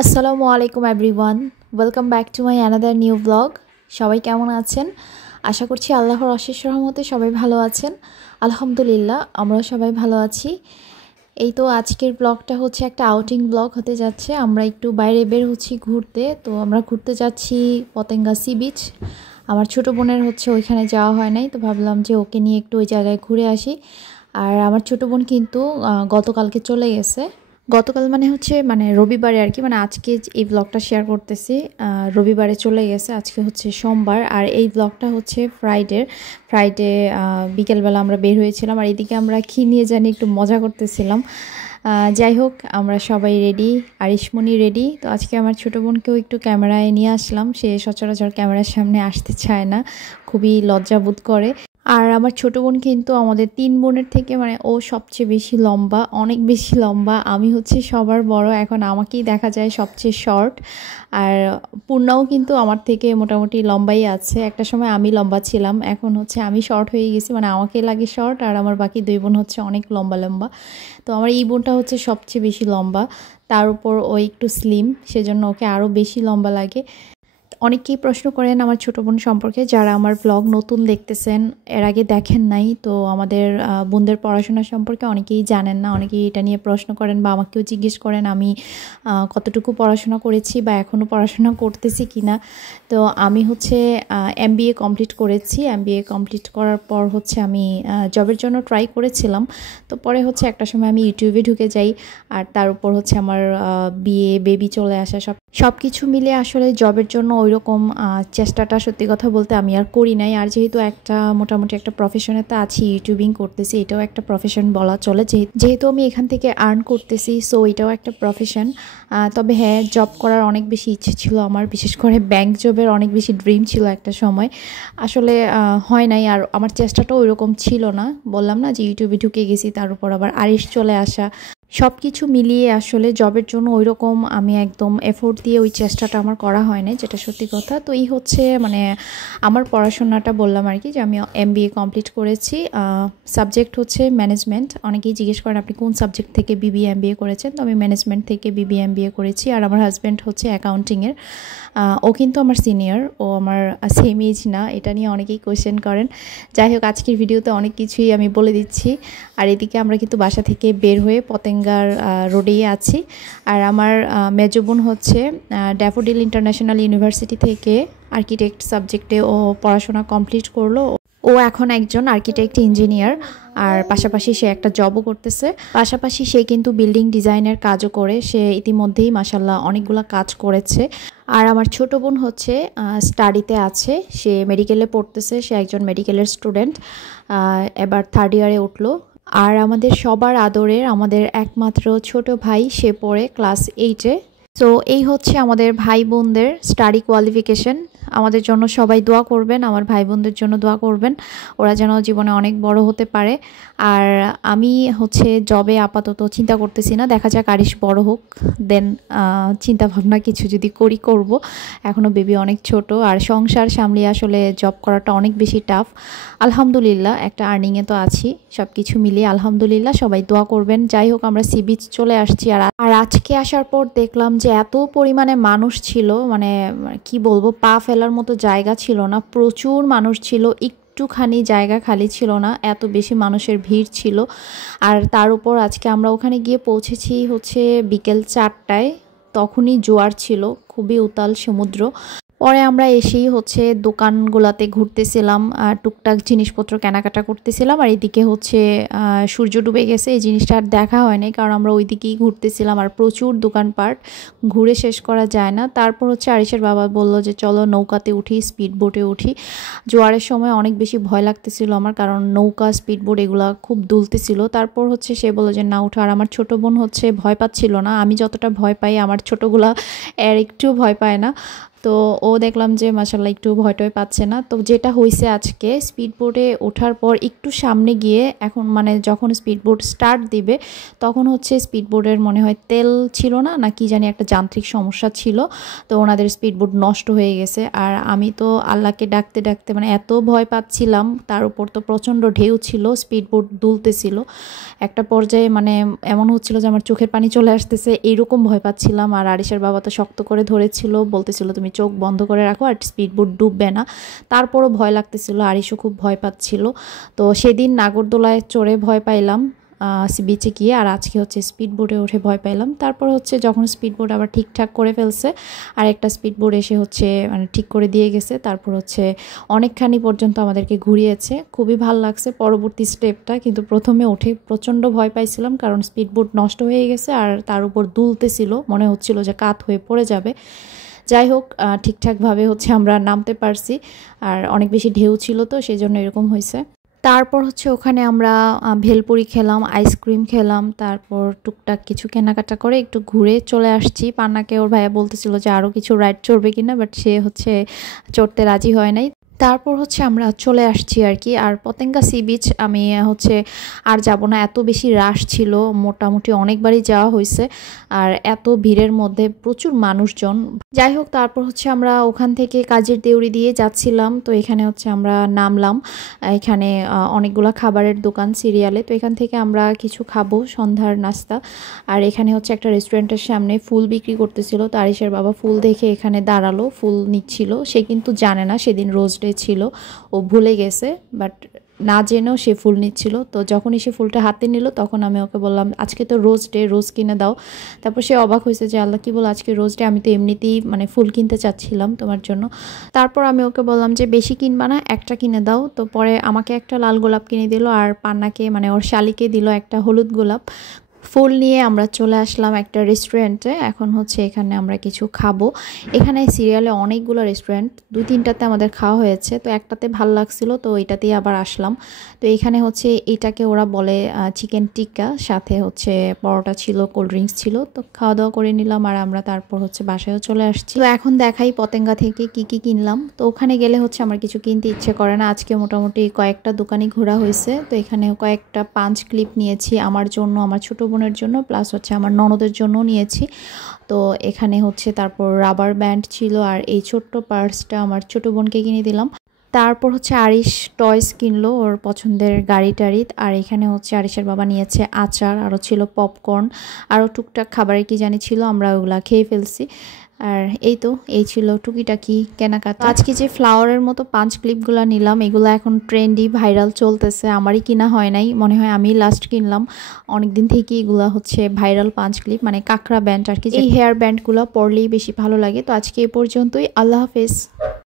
আসসালামু আলাইকুম everyone, welcome back to my another new blog. সবাই কেমন আছেন? আশা করছি আল্লাহর অশেষ রহমতে সবাই ভালো আছেন। আলহামদুলিল্লাহ, আমরাও সবাই ভালো আছি। এই তো আজকের ব্লগটা হচ্ছে একটা আউটিং ব্লগ হতে যাচ্ছে। আমরা একটু বাইরে বের হচ্ছি ঘুরতে। তো আমরা ঘুরতে যাচ্ছি পতেঙ্গা সি বিচ। আমার ছোটো বোনের হচ্ছে ওইখানে যাওয়া হয় নাই, তো ভাবলাম যে ওকে নিয়ে একটু ওই জায়গায় ঘুরে আসি। আর আমার ছোটো বোন কিন্তু গতকালকে চলে গেছে। গতকাল মানে রবিবারে আর কি, মানে আজকে এই ব্লগটা শেয়ার করতেছি। রবিবারে চলে গেছে, আজকে হচ্ছে সোমবার। আর এই ব্লগটা হচ্ছে ফ্রাইডে বিকেলবেলা আমরা বের হয়েছিলাম। আর এদিকে আমরা কী নিয়ে জানি একটু মজা করতেছিলাম। যাই হোক, আমরা সবাই রেডি, আরিশমণি রেডি। তো আজকে আমার ছোটো বোনকেও একটু ক্যামেরায় নিয়ে আসলাম। সে সচরাচর ক্যামেরার সামনে আসতে চায় না, খুবই লজ্জাবোধ করে। আর আমার ছোটো বোন কিন্তু আমাদের 3 বোনের থেকে মানে ও সবচেয়ে বেশি লম্বা, অনেক বেশি লম্বা। আমি হচ্ছে সবার বড়, এখন আমাকেই দেখা যায় সবচেয়ে শর্ট। আর পূর্ণাও কিন্তু আমার থেকে মোটামুটি লম্বাই আছে। একটা সময় আমি লম্বা ছিলাম, এখন হচ্ছে আমি শর্ট হয়ে গেছি, মানে আমাকে লাগে শর্ট। আর আমার বাকি 2 বোন হচ্ছে অনেক লম্বা লম্বা। তো আমার এই বোনটা হচ্ছে সবচেয়ে বেশি লম্বা, তার উপর ও একটু স্লিম, সেজন্য ওকে আরও বেশি লম্বা লাগে। অনেকেই প্রশ্ন করেন আমার ছোটো বোন সম্পর্কে, যারা আমার ব্লগ নতুন দেখতেছেন, এর আগে দেখেন নাই। তো আমাদের বোনদের পড়াশোনা সম্পর্কে অনেকেই জানেন না, অনেকেই এটা নিয়ে প্রশ্ন করেন বা আমাকেও জিজ্ঞেস করেন আমি কতটুকু পড়াশোনা করেছি বা এখনও পড়াশোনা করতেছি কি না। তো আমি হচ্ছে MBA কমপ্লিট করেছি। MBA কমপ্লিট করার পর হচ্ছে আমি জবের জন্য ট্রাই করেছিলাম। তো পরে হচ্ছে একটা সময় আমি ইউটিউবে ঢুকে যাই। আর তার উপর হচ্ছে আমার বিয়ে, বেবি চলে আসা, সব কিছু মিলে আসলে জবের জন্য ওইরকম চেষ্টাটা সত্যি কথা বলতে আমি আর করি নাই। আর যেহেতু মোটামুটি একটা প্রফেশনে তো আছি, ইউটিউবিং করতেছি, এটাও একটা প্রফেশন বলা চলে। যেহেতু আমি এখান থেকে আর্ন করতেছি, সো এটাও একটা প্রফেশন। তবে হ্যাঁ, জব করার অনেক বেশি ইচ্ছে ছিল আমার, বিশেষ করে ব্যাংক জবের অনেক বেশি ড্রিম ছিল একটা সময়। আসলে হয় নাই, আর আমার চেষ্টাটাও ওইরকম ছিল না। বললাম না যে ইউটিউবে ঢুকে গেছি, তার উপর আবার আরিশ চলে আসা, সব কিছু মিলিয়ে আসলে জবের জন্য ওইরকম আমি একদম এফোর্ট দিয়ে ওই চেষ্টাটা আমার করা হয় না, যেটা সত্যি কথা। তো এই হচ্ছে মানে আমার পড়াশোনাটা বললাম আর কি, যে আমি MBA কমপ্লিট করেছি। সাবজেক্ট হচ্ছে ম্যানেজমেন্ট। অনেকেই জিজ্ঞেস করেন আপনি কোন সাবজেক্ট থেকে BBA MBA করেছেন। তো আমি ম্যানেজমেন্ট থেকে BBA MBA করেছি। আর আমার হাজব্যান্ড হচ্ছে অ্যাকাউন্টিংয়ের। ও কিন্তু আমার সিনিয়র, ও আমার সেম এজ না, এটা নিয়ে অনেকেই কোয়েশ্চেন করেন। যাই হোক, আজকের ভিডিওতে অনেক কিছুই আমি বলে দিচ্ছি। আর এদিকে আমরা কিন্তু বাসা থেকে বের হয়ে পতেঙ্গার রোডেই আছি। আর আমার মেজো বোন হচ্ছে ড্যাফোডিল ইন্টারন্যাশনাল ইউনিভার্সিটি থেকে আর্কিটেক্ট সাবজেক্টে ও পড়াশোনা কমপ্লিট করলো। ও এখন একজন আর্কিটেক্ট ইঞ্জিনিয়ার। আর পাশাপাশি সে একটা জবও করতেছে। পাশাপাশি সে কিন্তু বিল্ডিং ডিজাইনের কাজও করে। সে ইতিমধ্যেই মাশাল্লাহ অনেকগুলো কাজ করেছে। আর আমার ছোটো বোন হচ্ছে স্টাডিতে আছে, সে মেডিকেলে পড়তেছে, সে একজন মেডিকেলের স্টুডেন্ট, এবার 3rd ইয়ারে উঠলো। আর আমাদের সবার আদরের, আমাদের একমাত্র ছোট ভাই, সে পড়ে ক্লাস 8-এ। তো এই হচ্ছে আমাদের ভাই বোনদের স্টাডি কোয়ালিফিকেশন। আমাদের জন্য সবাই দোয়া করবেন, আমার ভাই বোনদের জন্য দোয়া করবেন, ওরা যেন জীবনে অনেক বড় হতে পারে। আর আমি হচ্ছে জবে আপাতত চিন্তা করতেছি না, দেখা যাক আরিশ বড় হোক, দেন চিন্তা ভাবনা কিছু যদি করব। এখনও বেবি অনেক ছোট, আর সংসার সামলিয়ে আসলে জব করাটা অনেক বেশি টাফ। আলহামদুলিল্লাহ একটা আর্নিংয়ে তো আছি, সব কিছু মিলিয়ে আলহামদুলিল্লাহ, সবাই দোয়া করবেন। যাই হোক, আমরা সি বিচ চলে আসছি। আর আজকে আসার পর দেখলাম যে এত পরিমাণে মানুষ ছিল, মানে কি বলবো, পা ফেলার মতো জায়গা ছিল না, প্রচুর মানুষ ছিল, একটুখানি জায়গা খালি ছিল না, এত বেশি মানুষের ভিড় ছিল। আর তার উপর আজকে আমরা ওখানে গিয়ে পৌঁছেছি হচ্ছে বিকেল 4টায়, তখনই জোয়ার ছিল, খুবই উতাল সমুদ্র। পরে আমরা এসেই হচ্ছে দোকানগুলোতে ঘুরতেছিলাম, টুকটাক জিনিসপত্র কেনাকাটা করতেছিলাম। আর এদিকে হচ্ছে সূর্য ডুবে গেছে, এই জিনিসটা আর দেখা হয়নি, কারণ আমরা ওই দিকেই ঘুরতেছিলাম। আর প্রচুর দোকানপাট, ঘুরে শেষ করা যায় না। তারপর হচ্ছে আরিশের বাবা বলল যে চলো নৌকাতে উঠি, স্পিড বোটে উঠি। জোয়ারের সময় অনেক বেশি ভয় লাগতেছিল আমার, কারণ নৌকা, স্পিড বোট এগুলো খুব দুলতেছিল। তারপর হচ্ছে সে বলল যে না উঠো। আর আমার ছোটো বোন হচ্ছে ভয় পাচ্ছিল না, আমি যতটা ভয় পাই আমার ছোটোগুলা এর একটু ভয় পায় না। তো ও দেখলাম যে মাশাআল্লাহ একটু ভয়টয় পাচ্ছে না। তো যেটা হয়েছে আজকে স্পিড বোটে ওঠার পর একটু সামনে গিয়ে এখন মানে যখন স্পিড বোট স্টার্ট দিবে তখন হচ্ছে স্পিড বোটের মনে হয় তেল ছিল না, না কি জানি একটা যান্ত্রিক সমস্যা ছিল, তো ওনাদের স্পিড বোট নষ্ট হয়ে গেছে। আর আমি তো আল্লাহকে ডাকতে ডাকতে মানে এত ভয় পাচ্ছিলাম, তার উপর তো প্রচণ্ড ঢেউ ছিল, স্পিড বোট দুলতেছিল। একটা পর্যায়ে মানে এমন হচ্ছিল যে আমার চোখের পানি চলে আসতেছে, এইরকম ভয় পাচ্ছিলাম। আর আরিশের বাবা তো শক্ত করে ধরেছিল, বলতেছিল তুমি চোখ বন্ধ করে রাখো আর স্পিড বোট ডুববে না। তারপরও ভয় লাগতেছিল, আরিশও খুব ভয় পাচ্ছিল। তো সেদিন নাগরদোলায় চড়ে ভয় পাইলাম বিচে গিয়ে, আর আজকে হচ্ছে স্পিড বোটে উঠে ভয় পাইলাম। তারপর হচ্ছে যখন স্পিড বোট আবার ঠিকঠাক করে ফেলছে আর একটা স্পিড বোট এসে হচ্ছে মানে ঠিক করে দিয়ে গেছে, তারপর হচ্ছে অনেকখানি পর্যন্ত আমাদেরকে ঘুরিয়েছে, খুবই ভাল লাগছে পরবর্তী স্টেপটা। কিন্তু প্রথমে উঠে প্রচণ্ড ভয় পাইছিলাম, কারণ স্পিড বোট নষ্ট হয়ে গেছে আর তার উপর দুলতেছিল, মনে হচ্ছিল যে কাত হয়ে পড়ে যাবে। যাই হোক ঠিকঠাকভাবে হচ্ছে আমরা নামতে পারছি, আর অনেক বেশি ঢেউ ছিল তো সেই জন্য এরকম হয়েছে। তারপর হচ্ছে ওখানে আমরা ভেলপুরি খেলাম, আইসক্রিম খেলাম, তারপর টুকটাক কিছু কেনাকাটা করে একটু ঘুরে চলে আসছি। পান্নাকে ওর ভাইয়া বলতেছিল যে আরও কিছু রাইড চড়বে কিনা, বাট সে হচ্ছে চড়তে রাজি হয় নাই। তারপর হচ্ছে আমরা চলে আসছি আর কি। আর পতেঙ্গা সি বিচ আমি হচ্ছে আর যাব না, এত বেশি রাশ ছিল, মোটামুটি অনেকবারই যাওয়া হয়েছে, আর এত ভিড়ের মধ্যে প্রচুর মানুষজন। যাই হোক তারপর হচ্ছে আমরা ওখান থেকে কাজের দেউরি দিয়ে যাচ্ছিলাম, তো এখানে হচ্ছে আমরা নামলাম। এখানে অনেকগুলো খাবারের দোকান সিরিয়ালে, তো এখান থেকে আমরা কিছু খাবো সন্ধ্যার নাস্তা। আর এখানে হচ্ছে একটা রেস্টুরেন্টের সামনে ফুল বিক্রি করতেছিল, তো আরিশের বাবা ফুল দেখে এখানে দাঁড়ালো, ফুল নিচ্ছিল। সে কিন্তু জানে না সেদিন রোজ ডে ছিল, ও ভুলে গেছে, বাট না জেনেও সে ফুল নিচ্ছিল। তো যখনই সে ফুলটা হাতে নিল তখন আমি ওকে বললাম আজকে তো রোজ ডে, রোজ কিনে দাও। তারপর সে অবাক হয়েছে যে আল্লাহ কি বল আজকে রোজ ডে, আমি তো এমনিতেই মানে ফুল কিনতে চাচ্ছিলাম তোমার জন্য। তারপর আমি ওকে বললাম যে বেশি কিনবা না, একটা কিনে দাও। তো পরে আমাকে একটা লাল গোলাপ কিনে দিল, আর পান্নাকে মানে ওর শালিকে দিল একটা হলুদ গোলাপ। ফুল নিয়ে আমরা চলে আসলাম একটা রেস্টুরেন্টে। এখন হচ্ছে এখানে আমরা কিছু খাবো। এখানে সিরিয়ালে অনেকগুলো রেস্টুরেন্ট, 2-3টাতে আমাদের খাওয়া হয়েছে, তো একটাতে ভাল লাগছিল, তো ওইটাতেই আবার আসলাম। তো এখানে হচ্ছে এটাকে ওরা বলে চিকেন টিক্কা, সাথে হচ্ছে পরোটা ছিল, কোল্ড ড্রিঙ্কস ছিল। তো খাওয়া দাওয়া করে নিলাম, আর আমরা তারপর হচ্ছে বাসায়ও চলে আসছি। তো এখন দেখাই পতেঙ্গা থেকে কি কি কিনলাম। তো ওখানে গেলে হচ্ছে আমার কিছু কিনতে ইচ্ছে করে না। আজকে মোটামুটি কয়েকটা দোকানই ঘোরা হয়েছে। তো এখানে কয়েকটা পাঞ্চ ক্লিপ নিয়েছি আমার জন্য, আমার ছোটো বোনের জন্য, প্লাস হচ্ছে আমার ননদের জন্য নিয়েছি। তো এখানে হচ্ছে তারপর রাবার ব্যান্ড ছিল, আর এই ছোট্ট পার্সটা আমার ছোটো বোনকে কিনে দিলাম। তারপর হচ্ছে আরিশ টয়স কিনলো, ওর পছন্দের গাড়ি টাড়ি। আর এখানে হচ্ছে আরিশের বাবা নিয়েছে আচার, আরও ছিল পপকর্ন, আরও টুকটাক খাবারের কি জানি ছিল, আমরা ওগুলা খেয়ে ফেলছি। আর এই তো এই ছিল টুকিটাকি কেনাকাটা। আজকে যে ফ্লাওয়ারের মতো পাঞ্চ ক্লিপগুলো নিলাম, এগুলো এখন ট্রেন্ডি ভাইরাল চলতেছে, আমারই কিনা হয় নাই, মনে হয় আমি লাস্ট কিনলাম। অনেকদিন থেকে এগুলো হচ্ছে ভাইরাল পাঞ্চ ক্লিপ, মানে কাঁকড়া ব্যান্ড আর কি। এই হেয়ার ব্যান্ডগুলো পরলেই বেশি ভালো লাগে। তো আজকে এ পর্যন্তই, আল্লাহ হাফেজ।